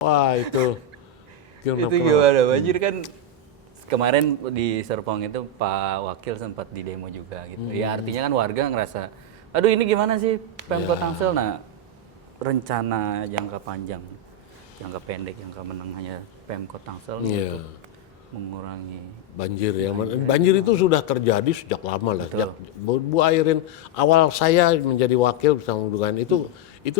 Wah itu Itu gimana? Banjir kan kemarin di Serpong itu Pak Wakil sempat di demo juga gitu. Ya artinya kan warga ngerasa, aduh ini gimana sih Pemkot Tangsel? Nah, rencana jangka panjang, jangka pendek, jangka menengahnya Pemkot Tangsel nih Iya. untuk mengurangi Banjir ya, banjir itu sudah terjadi sejak lama lah. Sejak Bu Airin awal saya menjadi wakil bersama dengan itu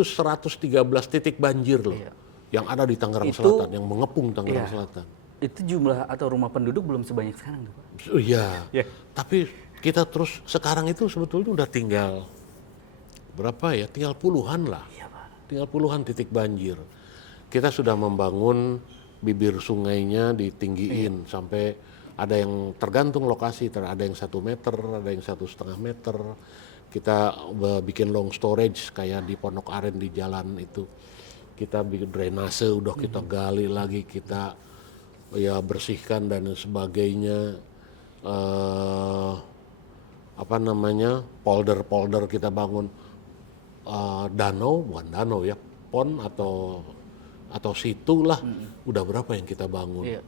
113 titik banjir loh, Iya. yang ada di Tangerang Itu Selatan, yang mengepung Tangerang iya, Selatan. itu jumlah atau rumah penduduk belum sebanyak sekarang tuh, Pak. Oh, iya, Iya. tapi kita terus sekarang itu sebetulnya udah tinggal berapa ya? Tinggal puluhan lah, Iya, Pak. tinggal puluhan titik banjir. Kita sudah membangun bibir sungainya ditinggiin sampai ada yang tergantung lokasi, ada yang 1 meter, ada yang 1,5 meter. Kita bikin long storage kayak di Pondok Aren di jalan itu. Kita bikin drainase, udah kita gali lagi, kita ya bersihkan dan sebagainya. Apa namanya, polder kita bangun, danau, bukan danau ya, pond atau situ lah. Udah berapa yang kita bangun. Iya.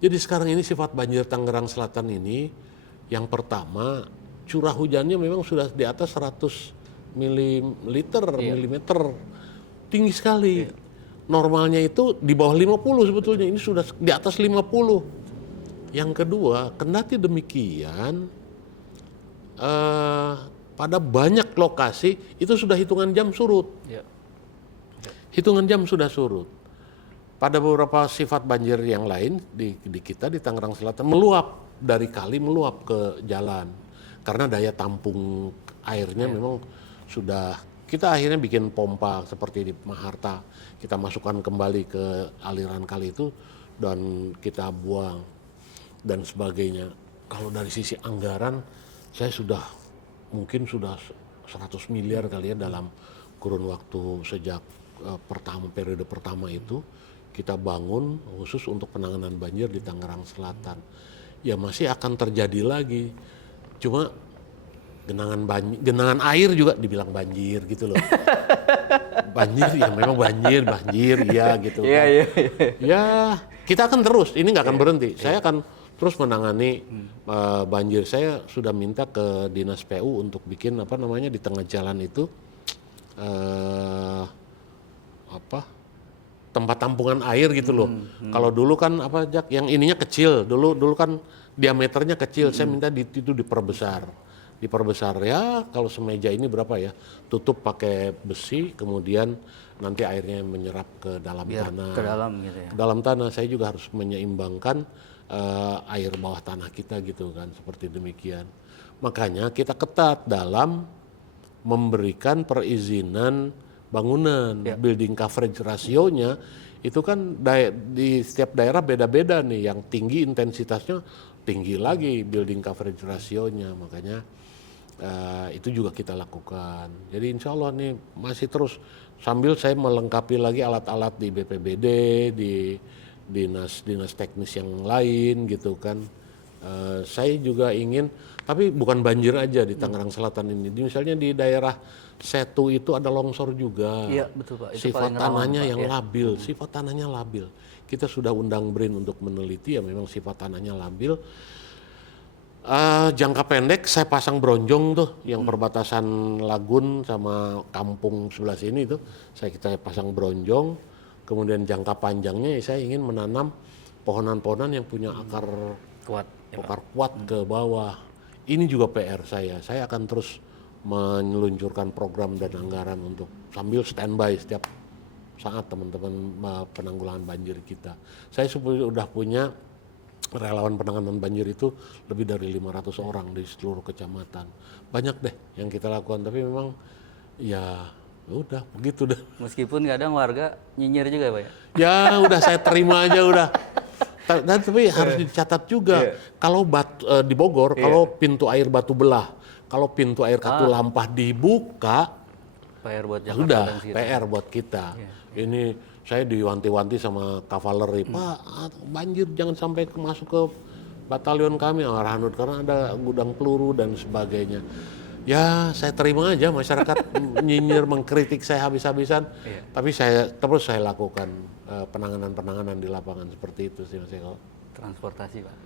Jadi sekarang ini sifat banjir Tangerang Selatan ini, yang pertama curah hujannya memang sudah di atas 100 milimeter, tinggi sekali. Normalnya itu di bawah 50 sebetulnya, ini sudah di atas 50. Yang kedua, kendati demikian, pada banyak lokasi itu sudah hitungan jam surut. Iya. Hitungan jam sudah surut. Pada beberapa sifat banjir yang lain di kita di Tangerang Selatan meluap dari kali, meluap ke jalan karena daya tampung airnya memang sudah. Kita akhirnya bikin pompa seperti di Maharta, kita masukkan kembali ke aliran kali itu dan kita buang dan sebagainya. Kalau dari sisi anggaran, saya mungkin sudah 100 miliar kali ya dalam kurun waktu sejak periode pertama itu kita bangun khusus untuk penanganan banjir di Tangerang Selatan. Ya masih akan terjadi lagi. Cuma genangan air juga dibilang banjir gitu loh. Banjir ya memang banjir ya gitu Iya, kan. iya. Ya kita akan terus, ini nggak akan berhenti. Saya akan terus menangani banjir. Saya sudah minta ke Dinas PU untuk bikin apa namanya di tengah jalan itu tempat tampungan air gitu loh. Kalau dulu kan apa Jak, yang ininya kecil, dulu kan diameternya kecil. Saya minta itu diperbesar ya. Kalau semeja ini berapa ya? Tutup pakai besi, kemudian nanti airnya menyerap ke dalam tanah. Ke dalam gitu ya. Dalam tanah saya juga harus menyeimbangkan air bawah tanah kita gitu kan, seperti demikian. Makanya kita ketat dalam memberikan perizinan bangunan, building coverage rasionya itu kan di setiap daerah beda-beda nih, yang tinggi intensitasnya tinggi lagi building coverage rasionya, makanya itu juga kita lakukan. Jadi insya Allah nih masih terus, sambil saya melengkapi lagi alat-alat di BPBD, di dinas teknis yang lain gitu kan. Saya juga ingin, tapi bukan banjir aja di Tangerang Selatan ini. Misalnya di daerah Setu itu ada longsor juga. Iya, betul Pak. Itu Sifat paling rawan, tanahnya Pak, yang ya. labil, sifat tanahnya labil. Kita sudah undang BRIN untuk meneliti, ya memang sifat tanahnya labil. Jangka pendek saya pasang bronjong tuh, yang perbatasan Lagun sama kampung sebelah sini itu, kita pasang bronjong. Kemudian jangka panjangnya saya ingin menanam pohonan-pohonan yang punya akar Kuat. Ya, kuat ke bawah. Ini juga PR saya. Saya akan terus meluncurkan program dan anggaran untuk sambil standby setiap saat teman-teman penanggulangan banjir kita. Saya sudah punya relawan penanganan banjir itu lebih dari 500 orang di seluruh kecamatan. Banyak deh yang kita lakukan, tapi memang ya udah begitu deh. Meskipun kadang warga nyinyir juga ya Pak ya? Ya udah saya terima aja udah. Tapi harus dicatat juga, kalau di Bogor, kalau pintu air Batu Belah, kalau pintu air Katulampa dibuka, PR buat Jakarta sudah dan sekitar. PR buat kita. Ini saya diwanti-wanti sama kavaleri, Pak banjir jangan sampai masuk ke batalion kami Arhanud karena ada gudang peluru dan sebagainya. Ya, saya terima aja masyarakat nyinyir, mengkritik saya habis-habisan, Iya. tapi terus saya lakukan penanganan-penanganan di lapangan seperti itu sih Mas Eko. Transportasi, Pak.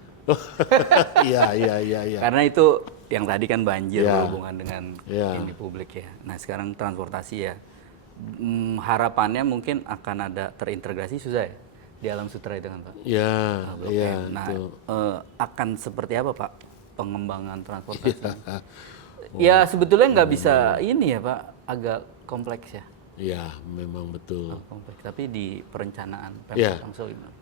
Iya, iya, iya, iya. Karena itu yang tadi kan banjir Iya. berhubungan dengan Iya. ini publik ya. Nah sekarang transportasi ya. Harapannya mungkin akan ada terintegrasi susah ya di Alam Sutera itu kan Pak. Iya, Blok iya. M. Nah Itu. akan seperti apa Pak pengembangan transportasi? Ya sebetulnya nggak bisa ini ya Pak, agak kompleks ya. Iya, memang betul. Kompleks. Tapi di perencanaan Iya. Pemkot Tangsel gimana?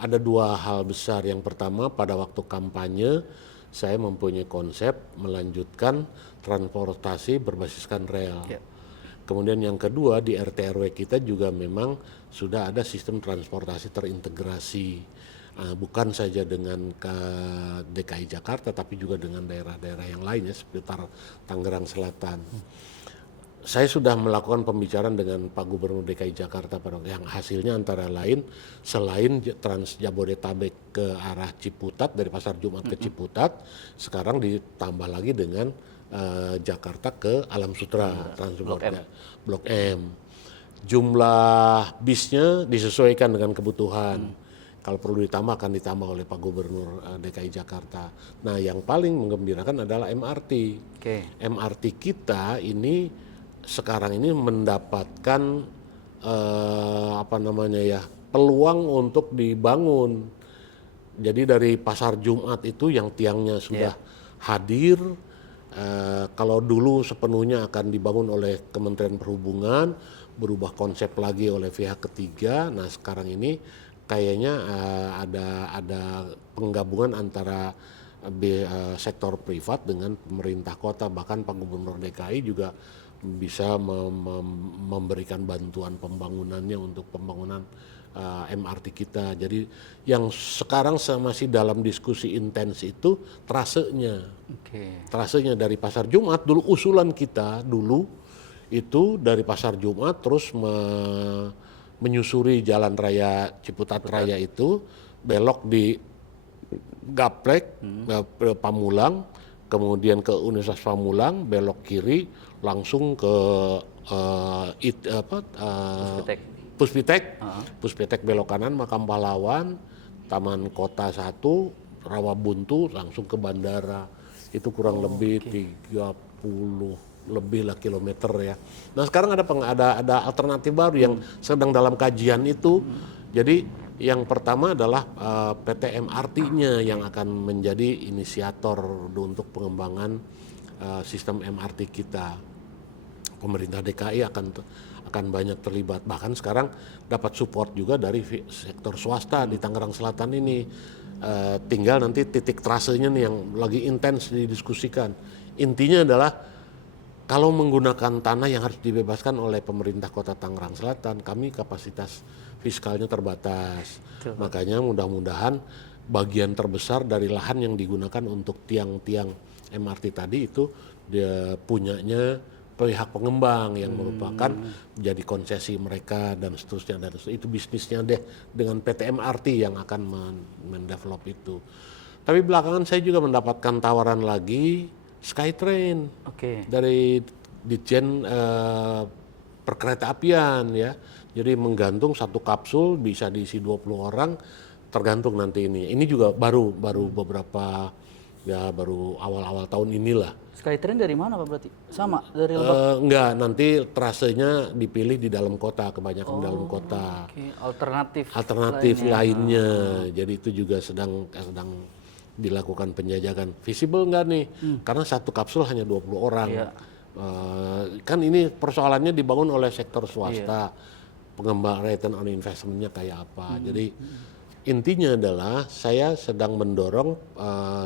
Ada dua hal besar. Yang pertama, pada waktu kampanye saya mempunyai konsep melanjutkan transportasi berbasiskan rel. Ya. Kemudian yang kedua, di RT RW kita juga memang sudah ada sistem transportasi terintegrasi. Bukan saja dengan ke DKI Jakarta, tapi juga dengan daerah-daerah yang lainnya sekitar Tangerang Selatan. Saya sudah melakukan pembicaraan dengan Pak Gubernur DKI Jakarta yang hasilnya antara lain selain Trans Jabodetabek ke arah Ciputat, dari Pasar Jumat ke Ciputat, sekarang ditambah lagi dengan Jakarta ke Alam Sutera, Blok M. Jumlah bisnya disesuaikan dengan kebutuhan. Kalau perlu ditambah akan ditambah oleh Pak Gubernur DKI Jakarta. Nah, yang paling menggembirakan adalah MRT. Oke. MRT kita ini sekarang ini mendapatkan peluang untuk dibangun. Jadi dari Pasar Jumat itu yang tiangnya sudah hadir, kalau dulu sepenuhnya akan dibangun oleh Kementerian Perhubungan, berubah konsep lagi oleh pihak ketiga. Nah sekarang ini kayaknya ada penggabungan antara sektor privat dengan pemerintah kota, bahkan Pak Gubernur DKI juga bisa memberikan bantuan pembangunannya untuk pembangunan MRT kita. Jadi yang sekarang masih dalam diskusi intens itu trasenya. Trasenya dari Pasar Jumat, dulu usulan kita dulu itu dari Pasar Jumat terus menyusuri Jalan Raya Ciputat Raya itu, belok di Gaplek, Pamulang, kemudian ke Universitas Pamulang, belok kiri langsung ke Puspitek belok kanan, Makam Pahlawan, Taman Kota 1, Rawabuntu, langsung ke bandara. Itu kurang lebih 30 lebih lah kilometer ya. Nah sekarang ada alternatif baru yang sedang dalam kajian itu. Jadi yang pertama adalah PT MRT-nya yang akan menjadi inisiator untuk pengembangan sistem MRT kita. Pemerintah DKI akan banyak terlibat, bahkan sekarang dapat support juga dari sektor swasta di Tangerang Selatan ini. Tinggal nanti titik trasenya nih yang lagi intens didiskusikan. Intinya adalah kalau menggunakan tanah yang harus dibebaskan oleh pemerintah Kota Tangerang Selatan, kami kapasitas fiskalnya terbatas. Makanya mudah-mudahan bagian terbesar dari lahan yang digunakan untuk tiang-tiang MRT tadi itu dia punyanya pihak pengembang yang merupakan jadi konsesi mereka dan seterusnya, dan itu bisnisnya deh dengan PT MRT yang akan mendevelop itu. Tapi belakangan saya juga mendapatkan tawaran lagi Skytrain dari Ditjen Perkeretaapian ya. Jadi menggantung satu kapsul bisa diisi 20 orang, tergantung nanti ini. Ini juga baru beberapa ya, baru awal-awal tahun inilah. Skytrain dari mana Pak berarti? Sama dari Lebak? Enggak, nanti trasenya dipilih di dalam kota, kebanyakan dalam kota. Alternatif lainnya. Jadi itu juga sedang dilakukan penjajakan. Visible enggak nih? Karena satu kapsul hanya 20 orang. Kan ini persoalannya dibangun oleh sektor swasta. Pengembang return on investment-nya kayak apa. Jadi intinya adalah saya sedang mendorong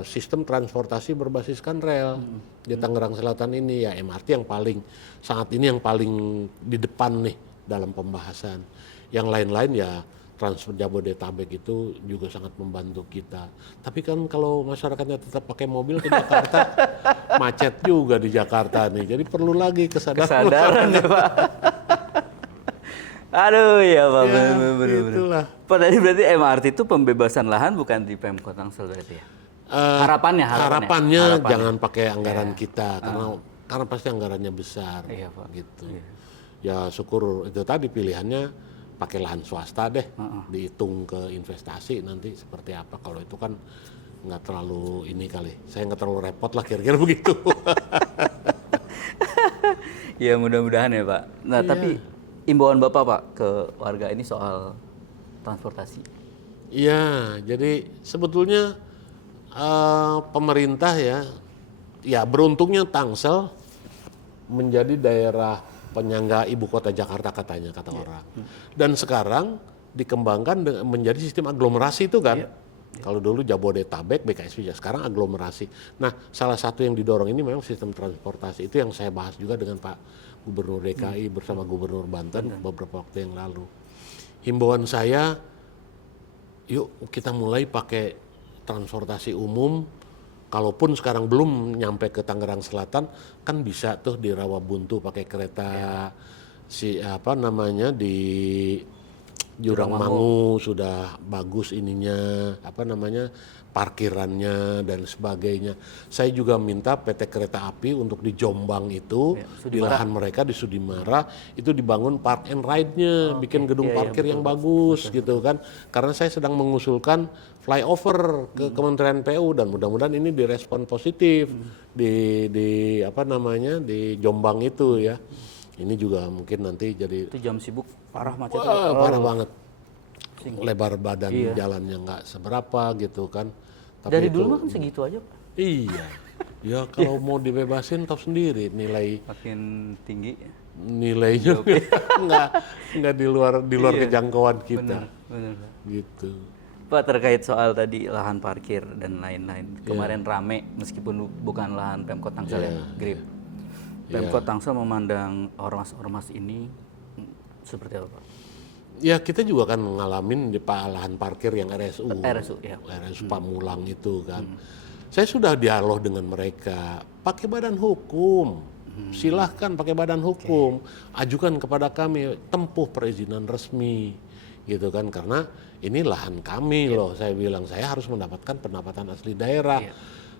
sistem transportasi berbasiskan rel di Tangerang Selatan ini, ya MRT yang saat ini yang paling di depan nih dalam pembahasan. Yang lain-lain ya Trans Jabodetabek itu juga sangat membantu kita. Tapi kan kalau masyarakatnya tetap pakai mobil ke Jakarta, macet juga di Jakarta nih. Jadi perlu lagi kesadaran ya Pak. Aduh ya Pak, bener. Pak tadi berarti MRT itu pembebasan lahan bukan di Pemkot Tangsel berarti ya? Harapannya. jangan pakai anggaran kita karena pasti anggarannya besar, Iya, Pak. gitu. Ya syukur itu tadi pilihannya pakai lahan swasta deh, dihitung ke investasi nanti seperti apa. Kalau itu kan nggak terlalu ini kali, saya nggak terlalu repot lah kira-kira begitu. Ya mudah-mudahan ya Pak. Nah tapi imbauan Bapak Pak ke warga ini soal transportasi. Iya, jadi sebetulnya pemerintah ya beruntungnya Tangsel menjadi daerah penyangga ibu kota Jakarta katanya kata orang. Dan sekarang dikembangkan menjadi sistem aglomerasi itu kan. Kalau dulu Jabodetabek, BKSP, sekarang aglomerasi. Nah, salah satu yang didorong ini memang sistem transportasi. Itu yang saya bahas juga dengan Pak Gubernur DKI bersama Gubernur Banten beberapa waktu yang lalu. Himbauan saya, yuk kita mulai pakai transportasi umum. Kalaupun sekarang belum nyampe ke Tangerang Selatan, kan bisa tuh di Rawabuntu pakai kereta di Jurang Mangu sudah bagus ininya, parkirannya dan sebagainya. Saya juga minta PT Kereta Api untuk di Jombang itu, di lahan mereka di Sudimara, itu dibangun park and ride-nya, bikin gedung parkir yang bagus gitu kan. Karena saya sedang mengusulkan flyover ke Kementerian PU dan mudah-mudahan ini direspon positif di Jombang itu ya. Ini juga mungkin nanti jadi Itu jam sibuk parah macet. parah banget. Lebar badan jalannya nggak seberapa gitu kan. Tapi Dari dulu kan segitu aja Pak. Iya. Ya kalau mau dibebasin tahu sendiri Makin tinggi. nilainya nggak di luar kejangkauan kita. Bener, Pak. Gitu. Pak terkait soal tadi lahan parkir dan lain-lain. Kemarin rame meskipun bukan lahan Pemkot Tangsel ya, Grip. Pemkot Tangsel memandang ormas-ormas ini seperti apa Pak? Ya kita juga kan ngalamin di lahan parkir yang RSU ya. RSU Pamulang itu kan. Saya sudah dialog dengan mereka, pakai badan hukum, silahkan pakai badan hukum, ajukan kepada kami, tempuh perizinan resmi, gitu kan, karena ini lahan kami loh, saya bilang saya harus mendapatkan pendapatan asli daerah.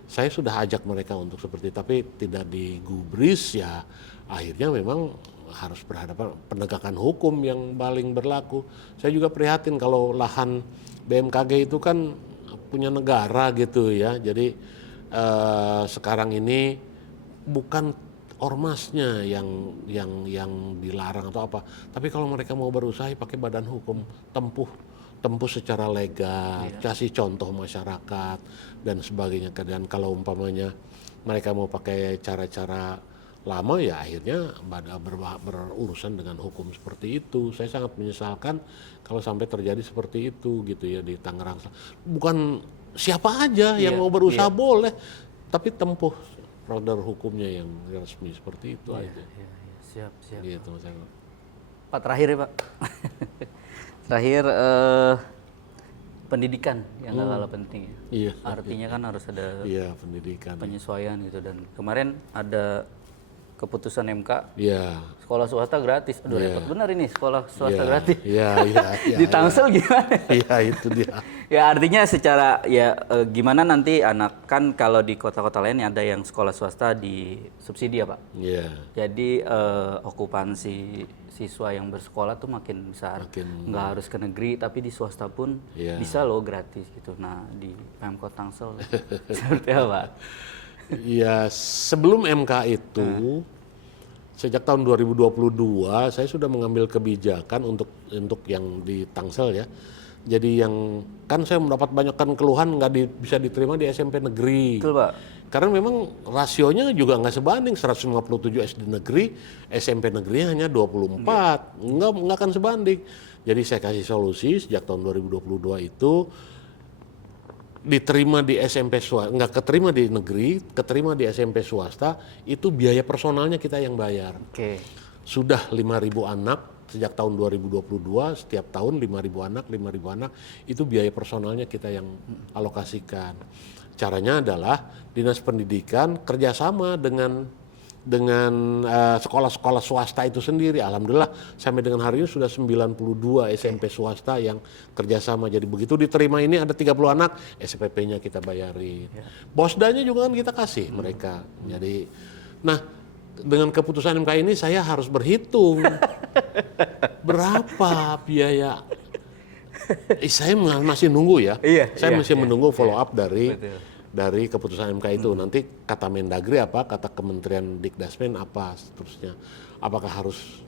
Saya sudah ajak mereka untuk seperti tapi tidak digubris ya, akhirnya memang harus berhadapan penegakan hukum yang paling berlaku. Saya juga prihatin kalau lahan BMKG itu kan punya negara gitu ya. Jadi sekarang ini bukan ormasnya yang dilarang atau apa. Tapi kalau mereka mau berusaha pakai badan hukum, tempuh secara legal, kasih contoh masyarakat dan sebagainya. Dan kalau umpamanya mereka mau pakai cara-cara lama ya akhirnya berurusan dengan hukum seperti itu. Saya sangat menyesalkan kalau sampai terjadi seperti itu gitu ya di Tangerang. Bukan siapa aja yang mau berusaha boleh, tapi tempuh prosedur hukumnya yang resmi seperti itu aja. Siap. Gitu Mas Eko. Pak terakhir ya Pak. Terakhir pendidikan yang nggak kalah penting ya. Iya. Artinya kan harus ada Pendidikan. penyesuaian gitu dan kemarin ada keputusan MK Iya. sekolah swasta gratis. Aduh repot benar ini sekolah swasta gratis. Iya. Di Tangsel gimana? Iya itu dia. Ya artinya secara gimana nanti anak kan kalau di kota-kota lain ada yang sekolah swasta di subsidi ya Pak. Iya. Jadi okupansi siswa yang bersekolah tuh makin besar. Nggak harus ke negeri tapi di swasta pun bisa loh gratis gitu. Nah di Pemkot Tangsel seperti apa? Ya sebelum MK itu sejak tahun 2022 saya sudah mengambil kebijakan untuk yang di Tangsel ya. Jadi yang kan saya mendapat banyakkan keluhan bisa diterima di SMP negeri. Betul Pak. Karena memang rasionya juga nggak sebanding 157 SD negeri, SMP negeri hanya 24, nggak akan sebanding. Jadi saya kasih solusi sejak tahun 2022 itu diterima di SMP swasta, nggak keterima di negeri, keterima di SMP swasta, itu biaya personalnya kita yang bayar. Oke. Sudah 5.000 anak sejak tahun 2022, setiap tahun 5.000 anak, itu biaya personalnya kita yang alokasikan. Caranya adalah Dinas Pendidikan kerjasama dengan sekolah-sekolah swasta itu sendiri. Alhamdulillah sampai dengan hari ini sudah 92 SMP swasta yang kerjasama. Jadi begitu diterima ini ada 30 anak, SPP-nya kita bayarin. Bosdanya juga kan kita kasih mereka. Jadi, nah dengan keputusan MK ini saya harus berhitung berapa biaya. Saya masih nunggu ya. Saya masih menunggu follow up dari keputusan MK itu. Nanti kata Mendagri apa, kata Kementerian Dikdasmen apa seterusnya. Apakah harus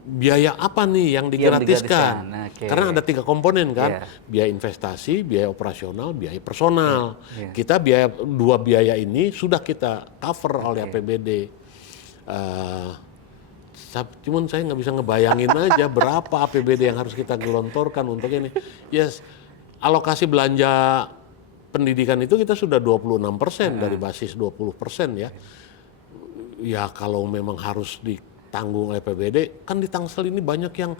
biaya apa nih yang digratiskan? Karena ada 3 komponen kan, biaya investasi, biaya operasional, biaya personal. Kita dua biaya ini sudah kita cover oleh APBD. Cuman saya nggak bisa ngebayangin aja berapa APBD yang harus kita gelontorkan untuk ini. Alokasi belanja pendidikan itu kita sudah 26% dari basis 20% ya. Ya kalau memang harus ditanggung oleh APBD, kan di Tangsel ini banyak yang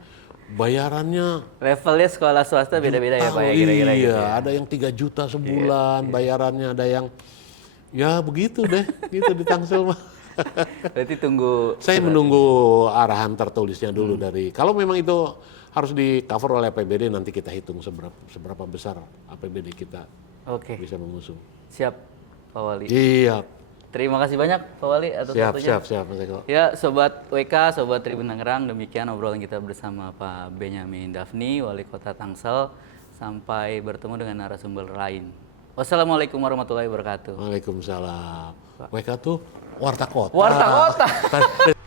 bayarannya levelnya sekolah swasta beda-beda ya Pak ya kira-kira gitu ya. Ada yang 3 juta sebulan bayarannya, ada yang ya begitu deh gitu di Tangsel mah. Berarti saya menunggu arahan tertulisnya dulu dari, kalau memang itu harus di cover oleh APBD, nanti kita hitung seberapa besar APBD kita bisa mengusung. Siap Pak Wali. Iya. Terima kasih banyak Pak Wali atas waktunya. Siap Mas Eko. Ya Sobat WK, Sobat Tribun Tangerang, demikian obrolan kita bersama Pak Benyamin Daphni, Wali Kota Tangsel. Sampai bertemu dengan narasumber lain. Wassalamualaikum warahmatullahi wabarakatuh. Waalaikumsalam. WK tuh Warta Kota. Warta Kota.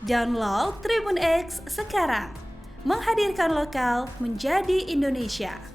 Download Tribun X sekarang. Menghadirkan lokal menjadi Indonesia.